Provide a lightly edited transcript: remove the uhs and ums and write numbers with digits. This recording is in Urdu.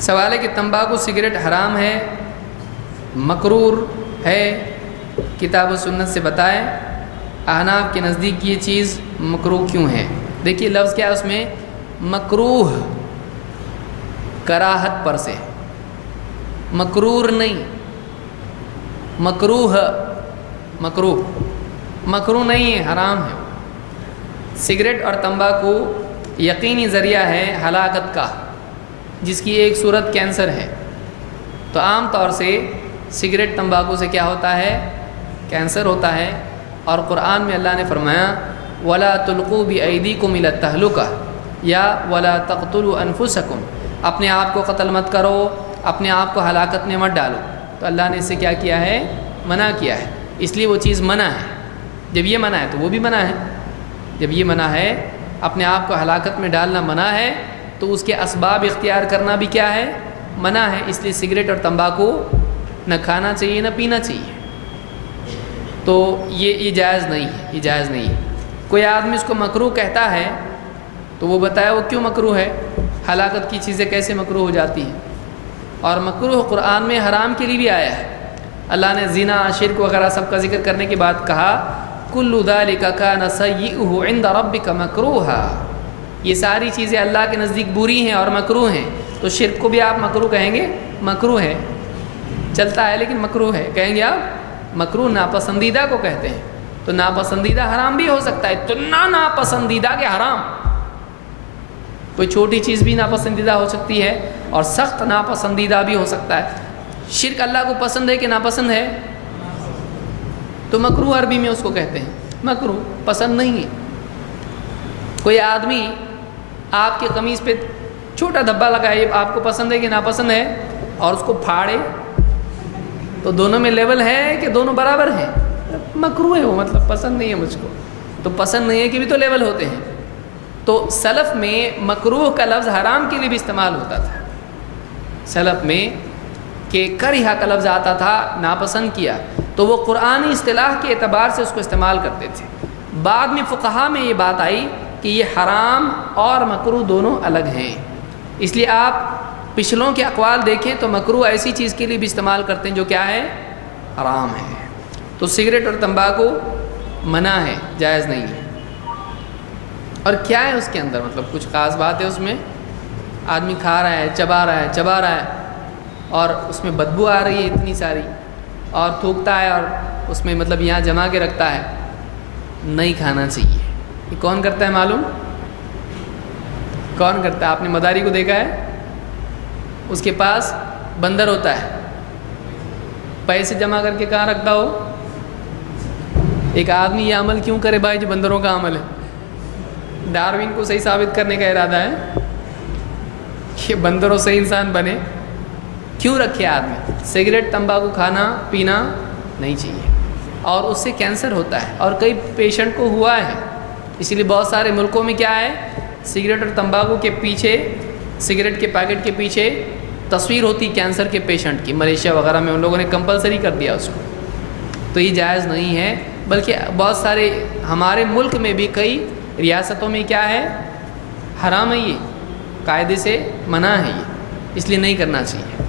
سوال ہے کہ تمباکو سگریٹ حرام ہے، مکروہ ہے، کتاب و سنت سے بتائیں احناف کے نزدیک یہ چیز مکروہ کیوں ہے؟ دیکھیے لفظ کیا ہے اس میں، مکروہ، کراہت پر سے، مکروہ نہیں، مکروہ، مکروہ مکروہ نہیں ہے، حرام ہے۔ سگریٹ اور تمباکو یقینی ذریعہ ہے ہلاکت کا، جس کی ایک صورت کینسر ہے۔ تو عام طور سے سگریٹ تمباکو سے کیا ہوتا ہے؟ کینسر ہوتا ہے۔ اور قرآن میں اللہ نے فرمایا وَلَا تُلْقُوا بِأَيْدِيكُمْ إِلَى التَّهْلُكَةِ یا وَلَا تَقْتُلُوا أَنفُسَكُمْ، اپنے آپ کو قتل مت کرو، اپنے آپ کو ہلاکت میں مت ڈالو۔ تو اللہ نے اس سے کیا کیا ہے؟ منع کیا ہے، اس لیے وہ چیز منع ہے۔ جب یہ منع ہے تو وہ بھی منع ہے۔ جب یہ منع ہے، اپنے آپ کو ہلاکت میں ڈالنا منع ہے، تو اس کے اسباب اختیار کرنا بھی کیا ہے؟ منع ہے۔ اس لیے سگریٹ اور تمباکو نہ کھانا چاہیے نہ پینا چاہیے۔ تو یہ جائز نہیں ہے، یہ جائز نہیں ہے۔ کوئی آدمی اس کو مکروہ کہتا ہے تو وہ بتایا وہ کیوں مکروہ ہے؟ ہلاکت کی چیزیں کیسے مکروہ ہو جاتی ہیں؟ اور مکروہ قرآن میں حرام کے لیے بھی آیا ہے۔ اللہ نے زنا، شرک وغیرہ سب کا ذکر کرنے کے بعد کہا کُلُّ ذَلِكَ كَانَ سَيِّئُهُ عِنْدَ رَبِّكَ مَكْرُوهًا، یہ ساری چیزیں اللہ کے نزدیک بری ہیں اور مکروہ ہیں۔ تو شرک کو بھی آپ مکروہ کہیں گے؟ مکروہ ہے، چلتا ہے لیکن مکروہ ہے، کہیں گے آپ مکروہ ناپسندیدہ کو کہتے ہیں۔ تو ناپسندیدہ حرام بھی ہو سکتا ہے، اتنا ناپسندیدہ کہ حرام۔ کوئی چھوٹی چیز بھی ناپسندیدہ ہو سکتی ہے اور سخت ناپسندیدہ بھی ہو سکتا ہے۔ شرک اللہ کو پسند ہے کہ ناپسند ہے؟ تو مکروہ عربی میں اس کو کہتے ہیں، مکروہ، پسند نہیں ہے۔ کوئی آدمی آپ کے قمیص پہ چھوٹا دھبا لگائے، آپ کو پسند ہے کہ ناپسند ہے؟ اور اس کو پھاڑے تو دونوں میں لیول ہے کہ دونوں برابر ہیں؟ مکروہ ہے وہ، مطلب پسند نہیں ہے مجھ کو۔ تو پسند نہیں ہے کہ بھی تو لیول ہوتے ہیں۔ تو سلف میں مکروہ کا لفظ حرام کے لیے بھی استعمال ہوتا تھا۔ سلف میں کہ کرہ کا لفظ آتا تھا، ناپسند کیا، تو وہ قرآنی اصطلاح کے اعتبار سے اس کو استعمال کرتے تھے۔ بعد میں فقہا میں یہ بات آئی کہ یہ حرام اور مکروہ دونوں الگ ہیں۔ اس لیے آپ پچھلوں کے اقوال دیکھیں تو مکروہ ایسی چیز کے لیے بھی استعمال کرتے ہیں جو کیا ہے؟ حرام ہے۔ تو سگریٹ اور تمباکو منع ہے، جائز نہیں ہے۔ اور کیا ہے اس کے اندر؟ مطلب کچھ خاص بات ہے اس میں؟ آدمی کھا رہا ہے، چبا رہا ہے اور اس میں بدبو آ رہی ہے اتنی ساری، اور تھوکتا ہے اور اس میں مطلب یہاں جما کے رکھتا ہے۔ نہیں کھانا چاہیے۔ یہ کون کرتا ہے معلوم؟ کون کرتا ہے؟ آپ نے مداری کو دیکھا ہے؟ اس کے پاس بندر ہوتا ہے، پیسے جمع کر کے کہاں رکھتا ہو؟ ایک آدمی یہ عمل کیوں کرے بھائی جو بندروں کا عمل ہے؟ ڈارون کو صحیح ثابت کرنے کا ارادہ ہے کہ بندروں سے انسان بنے؟ کیوں رکھے آدمی؟ سگریٹ تمباکو کھانا پینا نہیں چاہیے، اور اس سے کینسر ہوتا ہے، اور کئی پیشنٹ کو ہوا ہے۔ اسی لیے بہت سارے ملکوں میں کیا ہے، سگریٹ اور تمباکو کے پیچھے، سگریٹ کے پیکٹ کے پیچھے تصویر ہوتی کینسر کے پیشنٹ کی۔ ملیشیا وغیرہ میں ان لوگوں نے کمپلسری کر دیا اس کو۔ تو یہ جائز نہیں ہے، بلکہ بہت سارے ہمارے ملک میں بھی کئی ریاستوں میں کیا ہے؟ حرام ہے، یہ قاعدے سے منع ہے، یہ اس لیے نہیں کرنا چاہیے۔